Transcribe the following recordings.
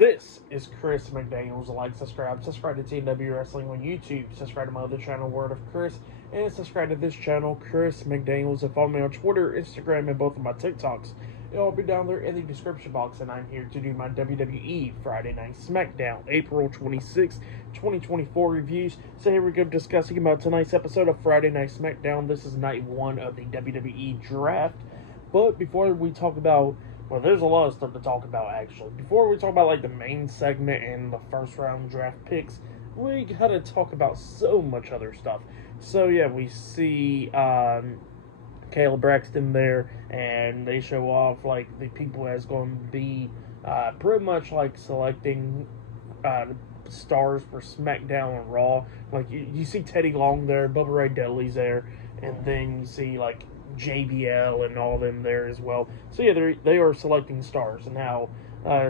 This is Chris McDaniels. Like, subscribe to TW Wrestling on YouTube. Subscribe to my other channel, Word of Chris, and subscribe to this channel, Chris McDaniels. And follow me on Twitter, Instagram, and both of my TikToks. It'll all be down there in the description box. And I'm here to do my WWE Friday Night SmackDown, April 26, 2024 reviews. So here we go, discussing about tonight's episode of Friday Night SmackDown. This is night one of the WWE Draft. But before we talk about, well, there's a lot of stuff to talk about, actually. Before we talk about, like, the main segment and the first round draft picks, we gotta talk about so much other stuff. So, yeah, we see Kayla Braxton there, and they show off, like, the people that's going to be pretty much, like, selecting stars for SmackDown and Raw. Like, you see Teddy Long there, Bubba Ray Dudley's there, and then you see, like, JBL and all of them there as well. So yeah, they are selecting stars. And now,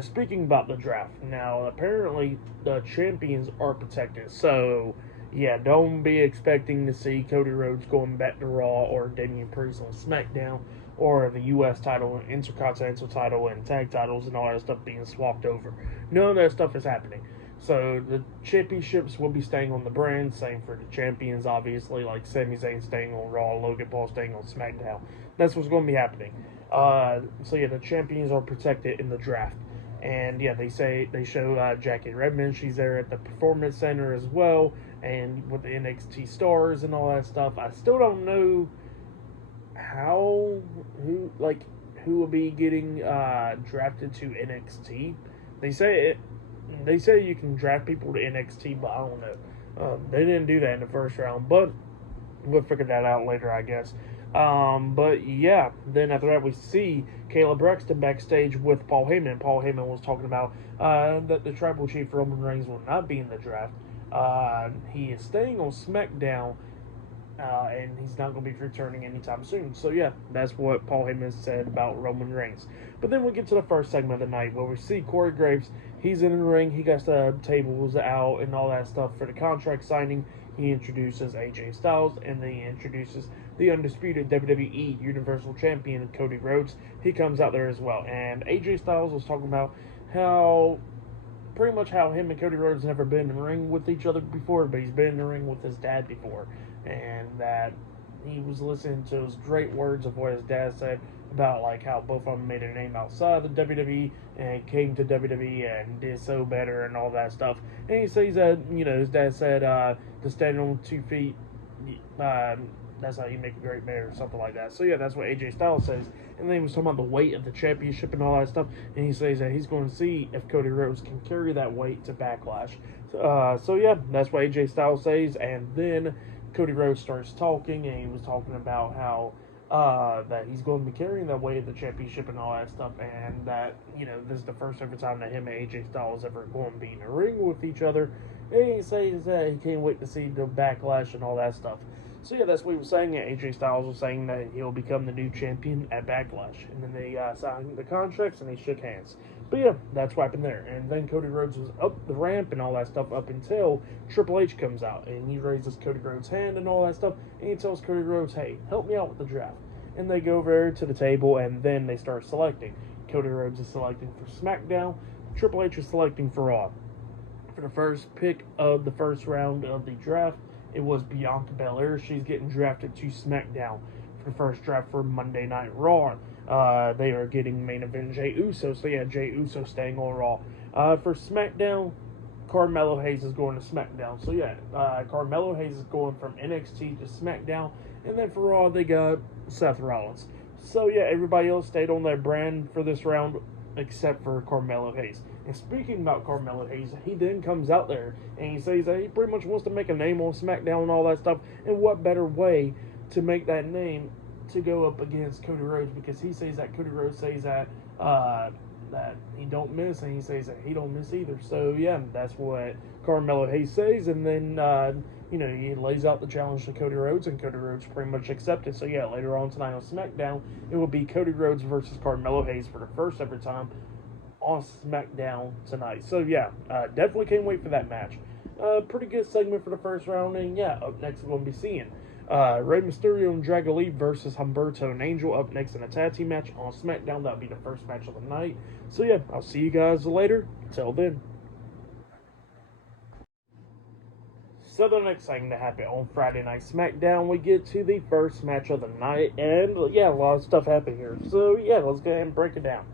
speaking about the draft, now apparently the champions are protected. So yeah, don't be expecting to see Cody Rhodes going back to Raw or Damian Priest on SmackDown, or the U.S. title, Intercontinental title, and tag titles and all that stuff being swapped over. None of that stuff is happening. So the championships will be staying on the brand. Same for the champions, obviously, like Sami Zayn staying on Raw, Logan Paul staying on SmackDown. That's what's going to be happening. So yeah, the champions are protected in the draft. And yeah, they show Jackie Redmond. She's there at the Performance Center as well, and with the NXT stars and all that stuff. I still don't know who will be getting drafted to NXT. They say you can draft people to NXT, but I don't know. They didn't do that in the first round, but we'll figure that out later, I guess. But yeah, then after that we see Kayla Braxton backstage with Paul Heyman. Paul Heyman was talking about that the Tribal Chief Roman Reigns will not be in the draft. He is staying on SmackDown, and he's not going to be returning anytime soon. So yeah, that's what Paul Heyman said about Roman Reigns. But then we get to the first segment of the night where we see Corey Graves. He's in the ring. He got the tables out and all that stuff for the contract signing. He introduces AJ Styles, and then he introduces the undisputed WWE Universal Champion, Cody Rhodes. He comes out there as well. And AJ Styles was talking about how him and Cody Rhodes never been in the ring with each other before, but he's been in the ring with his dad before. And that he was listening to his great words of what his dad said about, like, how both of them made a name outside the WWE and came to WWE and did so better and all that stuff. And he says that, his dad said to stand on 2 feet, that's how you make a great man or something like that. So yeah, that's what AJ Styles says. And then he was talking about the weight of the championship and all that stuff. And he says that he's going to see if Cody Rhodes can carry that weight to Backlash. So yeah, that's what AJ Styles says. And then Cody Rhodes starts talking, and he was talking about how that he's going to be carrying that weight of the championship and all that stuff, and that, this is the first ever time that him and AJ Styles ever going to be in a ring with each other. And he says that he can't wait to see the Backlash and all that stuff. So yeah, that's what he was saying. AJ Styles was saying that he'll become the new champion at Backlash. And then they signed the contracts and they shook hands. But yeah, that's what happened there. And then Cody Rhodes was up the ramp and all that stuff up until Triple H comes out. And he raises Cody Rhodes' hand and all that stuff. And he tells Cody Rhodes, hey, help me out with the draft. And they go over to the table, and then they start selecting. Cody Rhodes is selecting for SmackDown. Triple H is selecting for Raw. For the first pick of the first round of the draft, it was Bianca Belair. She's getting drafted to SmackDown for the first draft for Monday Night Raw. They are getting main event Jey Uso. So yeah, Jey Uso staying on Raw. For SmackDown, Carmelo Hayes is going to SmackDown. So yeah, Carmelo Hayes is going from NXT to SmackDown. And then for Raw, they got Seth Rollins. So yeah, everybody else stayed on their brand for this round except for Carmelo Hayes. And speaking about Carmelo Hayes, he then comes out there and he says that he pretty much wants to make a name on SmackDown and all that stuff. And what better way to make that name to go up against Cody Rhodes, because he says that Cody Rhodes says that that he don't miss, and he says that he don't miss either. So yeah, that's what Carmelo Hayes says. And then he lays out the challenge to Cody Rhodes, and Cody Rhodes pretty much accepted. So yeah, later on tonight on SmackDown, it will be Cody Rhodes versus Carmelo Hayes for the first ever time on SmackDown tonight. So yeah, definitely can't wait for that match. Pretty good segment for the first round, and yeah, up next we're going to be seeing Rey Mysterio and Dragon Lee versus Humberto and Angel up next in a tag team match on SmackDown. That'll be the first match of the night. So yeah, I'll see you guys later. Till then. So the next thing to happen on Friday Night SmackDown, we get to the first match of the night, and yeah, a lot of stuff happened here. So yeah, let's go ahead and break it down.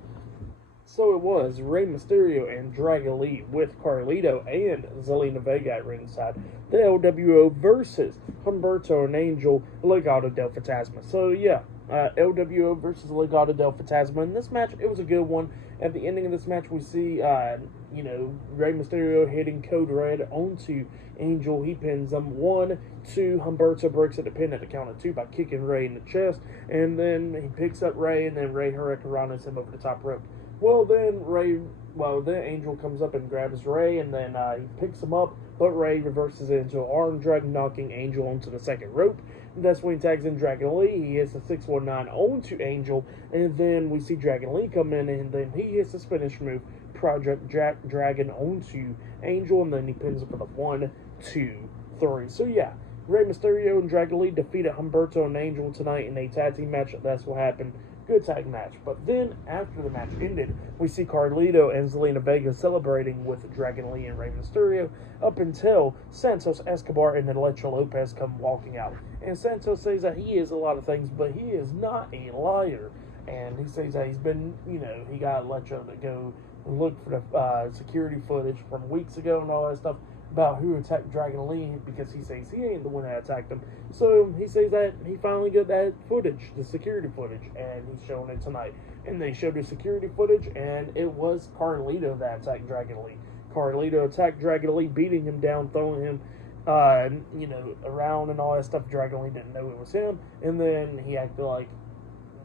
So it was Rey Mysterio and Dragon Lee with Carlito and Zelina Vega at ringside. The LWO versus Humberto and Angel, Legado del Fantasma. So yeah, LWO versus Legado del Fantasma. In this match, it was a good one. At the ending of this match, we see, Rey Mysterio hitting Code Red onto Angel. He pins him. 1, 2. Humberto breaks it to pin at the count of 2 by kicking Rey in the chest. And then he picks up Rey, and then Rey Hurricanranas him over the top rope. Then Angel comes up and grabs Rey, and then he picks him up, but Rey reverses it into an arm drag, knocking Angel onto the second rope. And that's when he tags in Dragon Lee. He hits a 619 onto Angel, and then we see Dragon Lee come in, and then he hits the finish move, Project Dragon onto Angel, and then he pins him for the 1, 2, 3. So yeah, Rey Mysterio and Dragon Lee defeated Humberto and Angel tonight in a tag team match. That's what happened. Good tag match. But then, after the match ended, we see Carlito and Zelina Vega celebrating with Dragon Lee and Rey Mysterio up until Santos Escobar and Electra Lopez come walking out. And Santos says that he is a lot of things, but he is not a liar. And he says that he's been, he got Electra to go look for the security footage from weeks ago and all that stuff about who attacked Dragon Lee, because he says he ain't the one that attacked him. So he says that he finally got that footage, the security footage, and he's showing it tonight. And they showed the security footage, and it was Carlito that attacked Dragon Lee. Carlito attacked Dragon Lee, beating him down, throwing him, around and all that stuff. Dragon Lee didn't know it was him, and then he acted like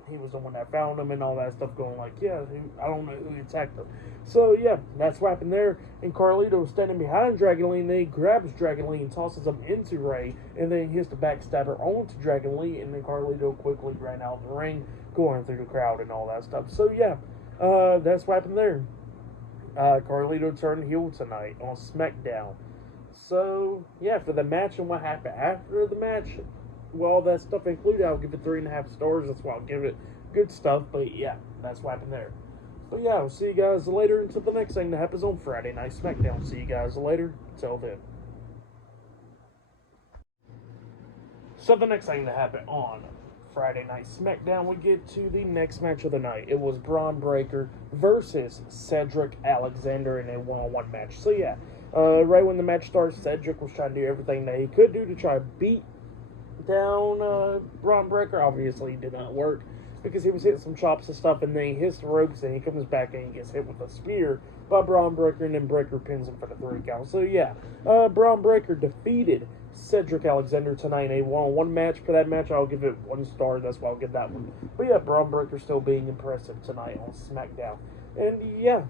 he was the one that found him and all that stuff, going like, yeah, I don't know who attacked him. So yeah, that's what happened there. And Carlito was standing behind Dragon Lee, and then he grabs Dragon Lee and tosses him into Rey, and then he hits the backstabber onto Dragon Lee, and then Carlito quickly ran out of the ring, going through the crowd and all that stuff. So yeah, that's what happened there. Carlito turned heel tonight on SmackDown. So yeah, for the match and what happened after the match, well, all that stuff included, I'll give it 3.5 stars. That's why I'll give it good stuff. But yeah, that's what happened there. So yeah, I'll see you guys later until the next thing that happens on Friday Night SmackDown. See you guys later. Until then. So the next thing that happened on Friday Night SmackDown, we get to the next match of the night. It was Braun Breaker versus Cedric Alexander in a one-on-one match. So yeah, right when the match starts, Cedric was trying to do everything that he could do to try to beat down Braun Breaker. Obviously, it did not work, because he was hitting some chops and stuff, and then he hits the ropes, and he comes back and he gets hit with a spear by Braun Breaker, and then Breaker pins him for the 3 count. So yeah, Braun Breaker defeated Cedric Alexander tonight in a one-on-one match. For that match, I'll give it 1 star. That's why I'll give that one. But yeah, Braun Breaker still being impressive tonight on SmackDown. And yeah,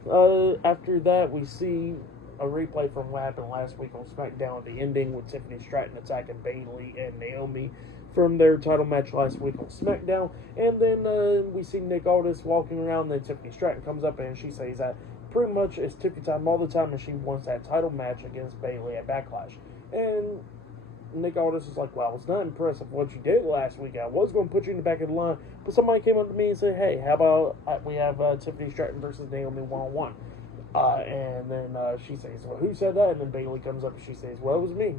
after that, we see a replay from what happened last week on SmackDown at the ending, with Tiffany Stratton attacking Bayley and Naomi from their title match last week on SmackDown. And then we see Nick Aldis walking around, then Tiffany Stratton comes up and she says that pretty much it's Tiffany time all the time, and she wants that title match against Bayley at Backlash. And Nick Aldis is like, well, it's not impressive what you did last week. I was going to put you in the back of the line, but somebody came up to me and said, hey, how about we have Tiffany Stratton versus Naomi one-on-one? And then she says, well, who said that? And then Bayley comes up and she says, well, it was me.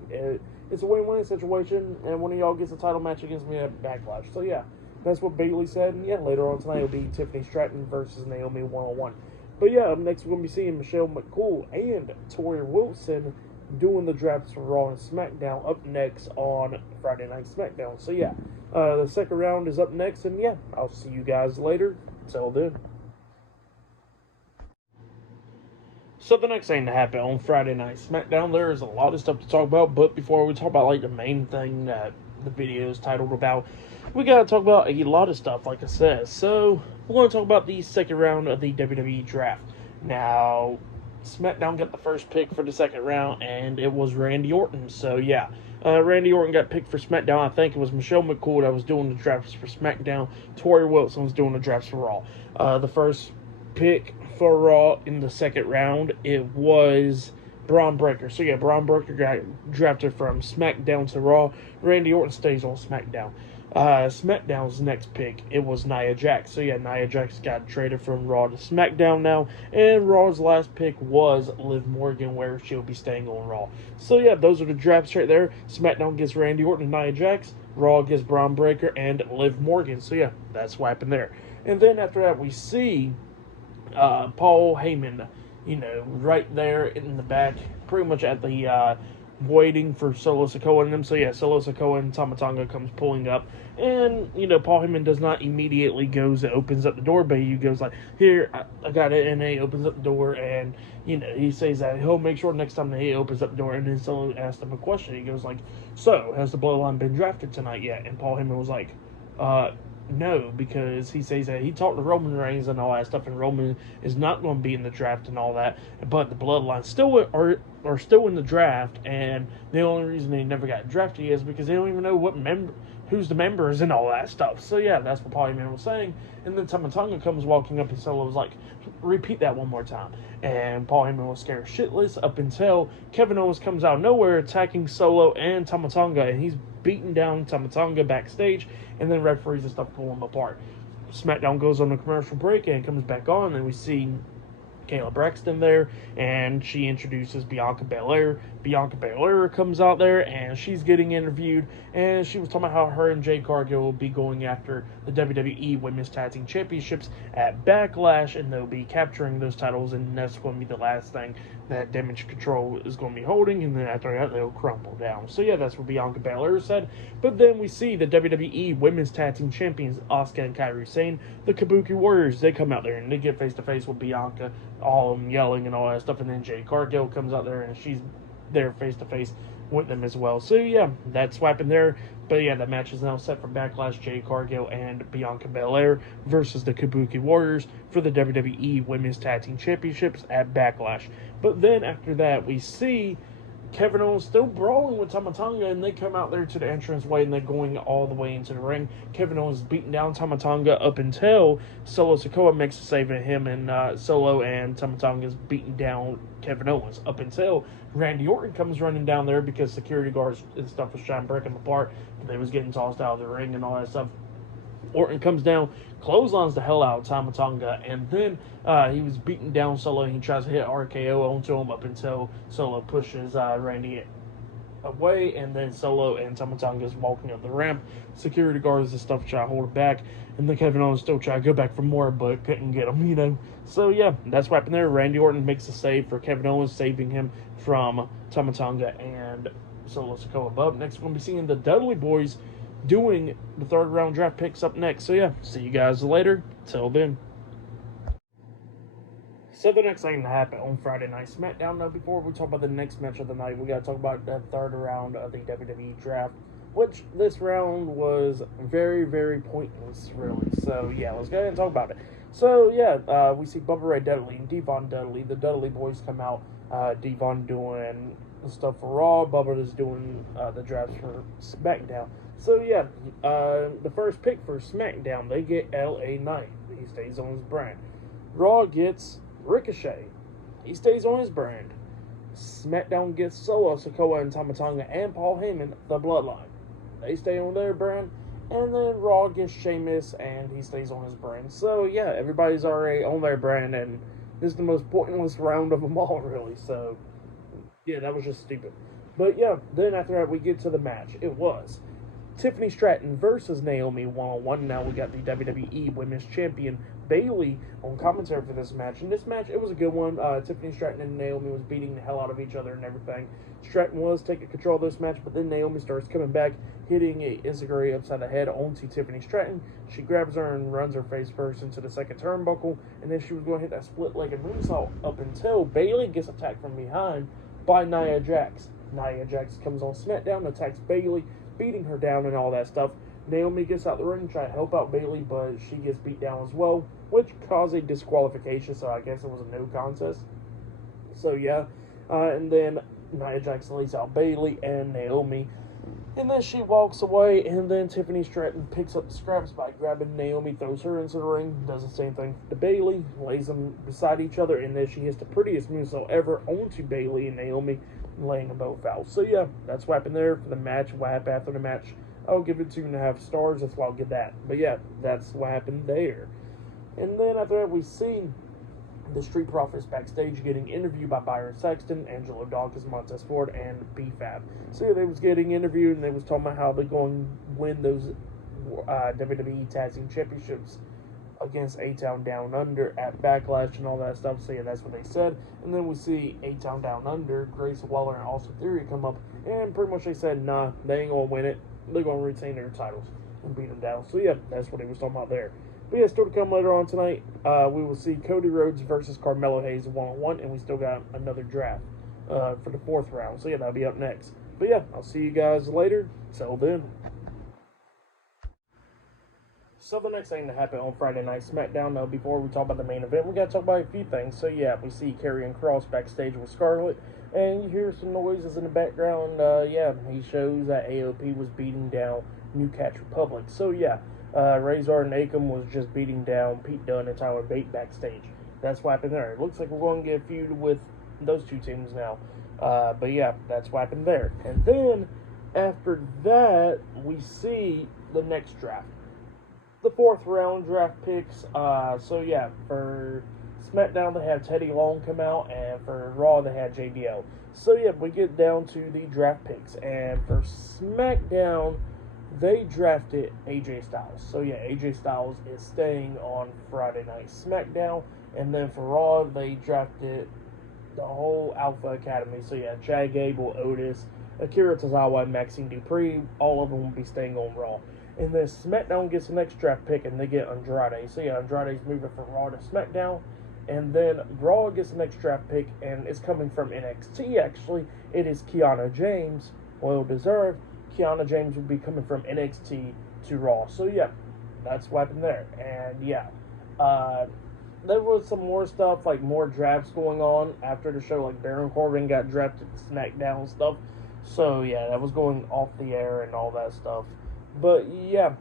It's a win-win situation, and one of y'all gets a title match against me at Backlash. So yeah, that's what Bayley said. And yeah, later on tonight it'll be Tiffany Stratton versus Naomi one-on-one. But yeah, up next we're going to be seeing Michelle McCool and Tori Wilson doing the drafts for Raw and SmackDown up next on Friday Night SmackDown. So yeah, the second round is up next, and yeah, I'll see you guys later. Till then. So the next thing that happened on Friday Night SmackDown, there is a lot of stuff to talk about, but before we talk about like the main thing that the video is titled about, we gotta talk about a lot of stuff, like I said. So we're going to talk about the second round of the WWE draft. Now, SmackDown got the first pick for the second round, and it was Randy Orton. So yeah, Randy Orton got picked for SmackDown. I think it was Michelle McCool that was doing the drafts for SmackDown. Tori Wilson was doing the drafts for Raw. The first pick for Raw in the second round, it was Braun Breaker. So yeah, Braun Breaker got drafted from SmackDown to Raw. Randy Orton stays on SmackDown. SmackDown's next pick, it was Nia Jax. So yeah, Nia Jax got traded from Raw to SmackDown now, and Raw's last pick was Liv Morgan, where she'll be staying on Raw. So yeah, those are the drafts right there. SmackDown gets Randy Orton and Nia Jax. Raw gets Braun Breaker and Liv Morgan. So yeah, that's what happened there. And then after that, we see Paul Heyman, right there in the back, pretty much at the waiting for Solo Sikoa and them. So yeah, Solo Sikoa and Tama Tonga comes pulling up, and Paul Heyman does not immediately goes and opens up the door, but he goes like, "Here, I got it," and he opens up the door, and he says that he'll make sure next time that he opens up the door, and then Solo asks him a question. He goes like, "So, has the Bloodline been drafted tonight yet?" And Paul Heyman was like, no, because he says that he talked to Roman Reigns and all that stuff, and Roman is not going to be in the draft and all that, but the Bloodline still are still in the draft, and the only reason they never got drafted is because they don't even know who's the members and all that stuff. So yeah, that's what Paul Heyman was saying. And then Tama Tonga comes walking up, and Solo was like, "Repeat that one more time." And Paul Heyman was scared shitless up until Kevin Owens comes out of nowhere attacking Solo and Tama Tonga, and he's beating down Tama Tonga backstage, and then referees and stuff pull them apart. SmackDown goes on a commercial break and comes back on, and we see Kayla Braxton there, and she introduces Bianca Belair. Bianca Belair comes out there, and she's getting interviewed, and she was talking about how her and Jade Cargill will be going after the WWE Women's Tag Team Championships at Backlash, and they'll be capturing those titles, and that's going to be the last thing that Damage Control is going to be holding, and then after that, they'll crumble down. So yeah, that's what Bianca Belair said. But then we see the WWE Women's Tag Team Champions, Asuka and Kairi Sane, the Kabuki Warriors. They come out there, and they get face-to-face with Bianca, all of them yelling and all that stuff, and then Jade Cargill comes out there, and she's there face-to-face with them as well. So yeah, that's what happened there. But yeah, the match is now set for Backlash. Jade Cargill and Bianca Belair versus the Kabuki Warriors for the WWE Women's Tag Team Championships at Backlash. But then after that, we see Kevin Owens still brawling with Tama Tonga, and they come out there to the entranceway, and they're going all the way into the ring. Kevin Owens is beating down Tama Tonga up until Solo Sikoa makes a save, and him and Solo and Tama Tonga is beating down Kevin Owens up until Randy Orton comes running down there because security guards and stuff was trying to break them apart. They was getting tossed out of the ring and all that stuff. Orton comes down, clotheslines the hell out of Tama Tonga, and then he was beating down Solo, and he tries to hit RKO onto him up until Solo pushes Randy away, and then Solo and Tama Tonga is walking up the ramp. Security guards and stuff try to hold it back, and then Kevin Owens still try to go back for more, but couldn't get him, So yeah, that's what happened there. Randy Orton makes a save for Kevin Owens, saving him from Tama Tonga and Solo Sikoa above. Next, we're going to be seeing the Dudley Boys doing the third round draft picks up next. So yeah, see you guys later. Till then. So the next thing to happen on Friday Night SmackDown, now before we talk about the next match of the night, we got to talk about the third round of the WWE draft, which this round was very, very pointless, really. So yeah, let's go ahead and talk about it. So yeah, we see Bubba Ray Dudley and Devon Dudley. The Dudley Boys come out. Devon doing the stuff for Raw. Bubba is doing the drafts for SmackDown. So yeah, the first pick for SmackDown, they get LA Knight. He stays on his brand. Raw gets Ricochet. He stays on his brand. SmackDown gets Solo Sikoa and Tama Tonga and Paul Heyman, the Bloodline. They stay on their brand. And then Raw gets Sheamus, and he stays on his brand. So yeah, everybody's already on their brand, and this is the most pointless round of them all, really. So yeah, that was just stupid. But yeah, then after that, we get to the match. It was Tiffany Stratton versus Naomi one-on-one. Now we got the WWE Women's Champion Bayley on commentary for this match. In this match, it was a good one. Tiffany Stratton and Naomi was beating the hell out of each other and everything. Stratton was taking control of this match, but then Naomi starts coming back, hitting a enziguri upside the head onto Tiffany Stratton. She grabs her and runs her face first into the second turnbuckle, and then she was going to hit that split-legged moonsault up until Bayley gets attacked from behind by Nia Jax. Nia Jax comes on SmackDown, attacks Bayley, beating her down and all that stuff. Naomi gets out the ring to try to help out Bayley, but she gets beat down as well, which caused a disqualification, so I guess it was a no contest. So yeah, and then Nia Jax lays out Bayley, and Naomi And then she walks away, and then Tiffany Stratton picks up the scraps by grabbing Naomi, throws her into the ring, does the same thing to Bayley, lays them beside each other, and then she hits the prettiest moonsault ever onto Bayley and Naomi, laying them both out. So yeah, that's what happened there for the match. What happened after the match, I'll give it 2.5 stars. That's why I'll give that. But yeah, that's what happened there. And then after that, we see the Street Profits backstage getting interviewed by Byron Saxton, Angelo Dawkins, Montez Ford, and B-Fab. So yeah, they was getting interviewed, and they was talking about how they're going to win those WWE Tag Team Championships against A-Town Down Under at Backlash and all that stuff. So yeah, that's what they said. And then we see A-Town Down Under, Grace Waller and Austin Theory come up, and pretty much they said, nah, they ain't going to win it. They're going to retain their titles and beat them down. So yeah, that's what he was talking about there. But yeah, still to come later on tonight, we will see Cody Rhodes versus Carmelo Hayes 1-on-1, and we still got another draft for the 4th round. So yeah, that'll be up next. But yeah, I'll see you guys later. Till then. So the next thing to happen on Friday Night SmackDown, though, before we talk about the main event, we got to talk about a few things. So yeah, we see Karrion Kross backstage with Scarlett, and you hear some noises in the background. Yeah, he shows that AOP was beating down New Catch Republic. So yeah, Razor and Akam was just beating down Pete Dunne and Tyler Bate backstage. That's what happened there. It looks like we're going to get a feud with those two teams now. But yeah, that's what happened there. And then after that, we see the next draft. The 4th round draft picks. So yeah, for SmackDown they had Teddy Long come out, and for Raw they had JBL. So yeah, we get down to the draft picks, and for SmackDown they drafted AJ Styles. So yeah, AJ Styles is staying on Friday Night SmackDown, and then for Raw they drafted the whole Alpha Academy. So yeah, Chad Gable, Otis, Akira Tozawa, and Maxine Dupree, all of them will be staying on Raw. And then SmackDown gets the next draft pick, and they get Andrade. So yeah, Andrade's moving from Raw to SmackDown. And then Raw gets the next draft pick, and it's coming from NXT, actually. It is Kiana James, well deserved. Kiana James will be coming from NXT to Raw. So yeah, that's what happened there. And yeah, there was some more stuff, like more drafts going on after the show, like Baron Corbin got drafted to SmackDown and stuff. So yeah, that was going off the air and all that stuff. But yeah,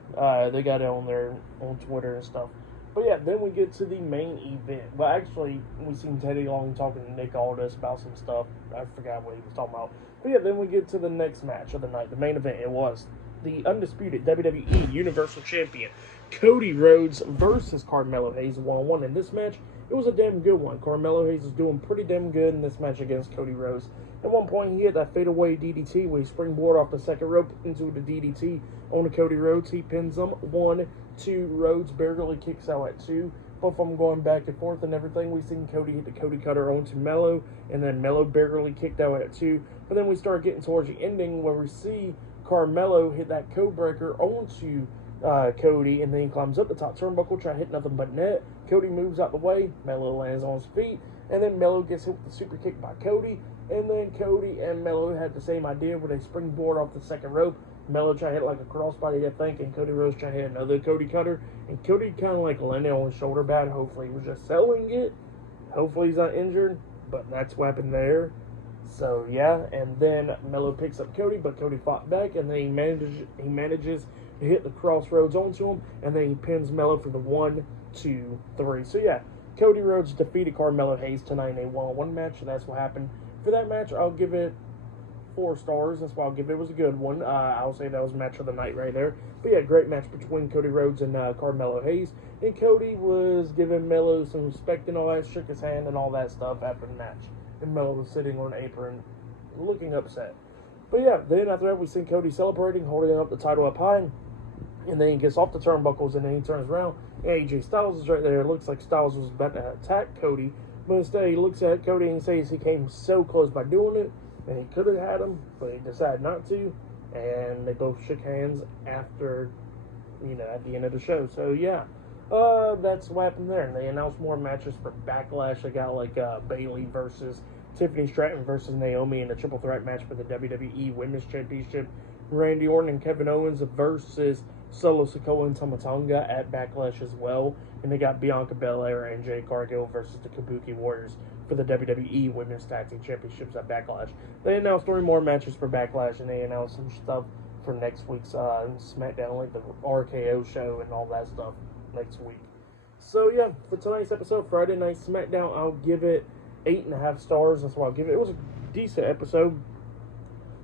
they got it on there on Twitter and stuff. But yeah, then we get to the main event. Well, actually, we seen Teddy Long talking to Nick Aldis about some stuff. I forgot what he was talking about. But yeah, then we get to the next match of the night. The main event, it was the undisputed WWE Universal Champion Cody Rhodes versus Carmelo Hayes 1-on-1. In this match, it was a damn good one. Carmelo Hayes is doing pretty damn good in this match against Cody Rhodes. At one point, he hit that fadeaway DDT where he springboard off the second rope into the DDT on Cody Rhodes. He pins him 1, 2. Rhodes barely kicks out at 2. Both of them going back and forth and everything. We seen Cody hit the Cody Cutter onto Mello, and then Mello barely kicked out at 2. But then we start getting towards the ending where we see Carmelo hit that code breaker onto Cody, and then he climbs up the top turnbuckle, try to hit nothing but net. Cody moves out the way, Mello lands on his feet, and then Mello gets hit with the super kick by Cody, and then Cody and Mello had the same idea where they springboard off the second rope. Mello tried to hit like a crossbody, I think, and Cody Rhodes tried to hit another Cody Cutter, and Cody kind of like landed on his shoulder pad. Hopefully he was just selling it. Hopefully he's not injured, but that's what happened there. So yeah, and then Mello picks up Cody, but Cody fought back, and then he manages to hit the crossroads onto him, and then he pins Mello for the 1, 2, 3. So yeah, Cody Rhodes defeated Carmelo Hayes tonight in a 1-on-1 match, and that's what happened. For that match, I'll give it 4 stars. That's why I'll give it. It was a good one. I'll say that was match of the night right there. But yeah, great match between Cody Rhodes and Carmelo Hayes. And Cody was giving Mello some respect and all that, shook his hand and all that stuff after the match. And Mello was sitting on an apron, looking upset. But yeah, then after that, we see Cody celebrating, holding up the title up high. And then he gets off the turnbuckles, and then he turns around. And AJ Styles is right there. It looks like Styles was about to attack Cody. But instead, he looks at Cody and says he came so close by doing it. And he could have had him, but he decided not to. And they both shook hands after, at the end of the show. So yeah, that's what happened there. And they announced more matches for Backlash. They got like Bayley versus Tiffany Stratton versus Naomi in a triple threat match for the WWE Women's Championship. Randy Orton and Kevin Owens versus Solo Sikoa and Tama Tonga at Backlash as well. And they got Bianca Belair and Jade Cargill versus the Kabuki Warriors for the WWE Women's Tag Team Championships at Backlash. They announced 3 more matches for Backlash, and they announced some stuff for next week's SmackDown, like the RKO show and all that stuff next week. So yeah, for tonight's episode, Friday Night SmackDown, I'll give it 8.5 stars. That's what I'll give it. It was a decent episode.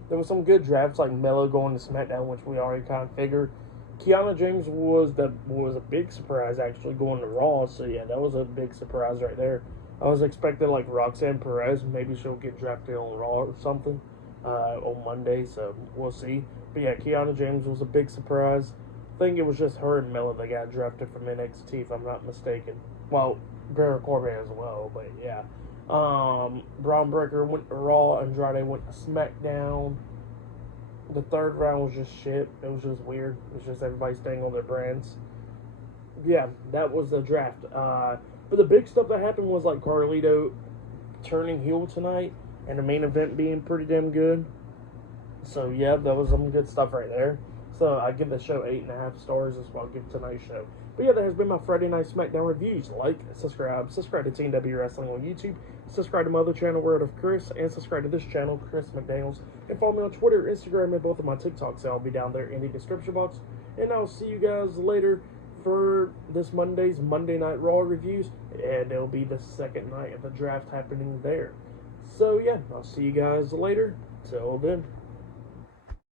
There was some good drafts like Melo going to SmackDown, which we already kind of figured. Kiana James was a big surprise actually going to Raw. So yeah, that was a big surprise right there. I was expecting like Roxanne Perez, maybe she'll get drafted on Raw or something on Monday. So we'll see. But yeah, Kiana James was a big surprise. I think it was just her and Melo that got drafted from NXT, if I'm not mistaken. Well, Baron Corbin as well, but yeah. Braun Breaker went to Raw, Andrade went to SmackDown. The third round was just shit. It was just weird. It was just everybody staying on their brands. Yeah, that was the draft. But the big stuff that happened was like Carlito turning heel tonight and the main event being pretty damn good. So yeah, that was some good stuff right there. So I give the show 8.5 stars. That's what I'll give tonight's show. But yeah, that has been my Friday Night SmackDown reviews. Like, subscribe to Team W Wrestling on YouTube. Subscribe to my other channel, Word of Chris, and subscribe to this channel, Chris McDaniels. And follow me on Twitter, Instagram, and both of my TikToks. I'll be down there in the description box. And I'll see you guys later for this Monday's Monday Night Raw reviews. And it'll be the second night of the draft happening there. So yeah, I'll see you guys later. Till then.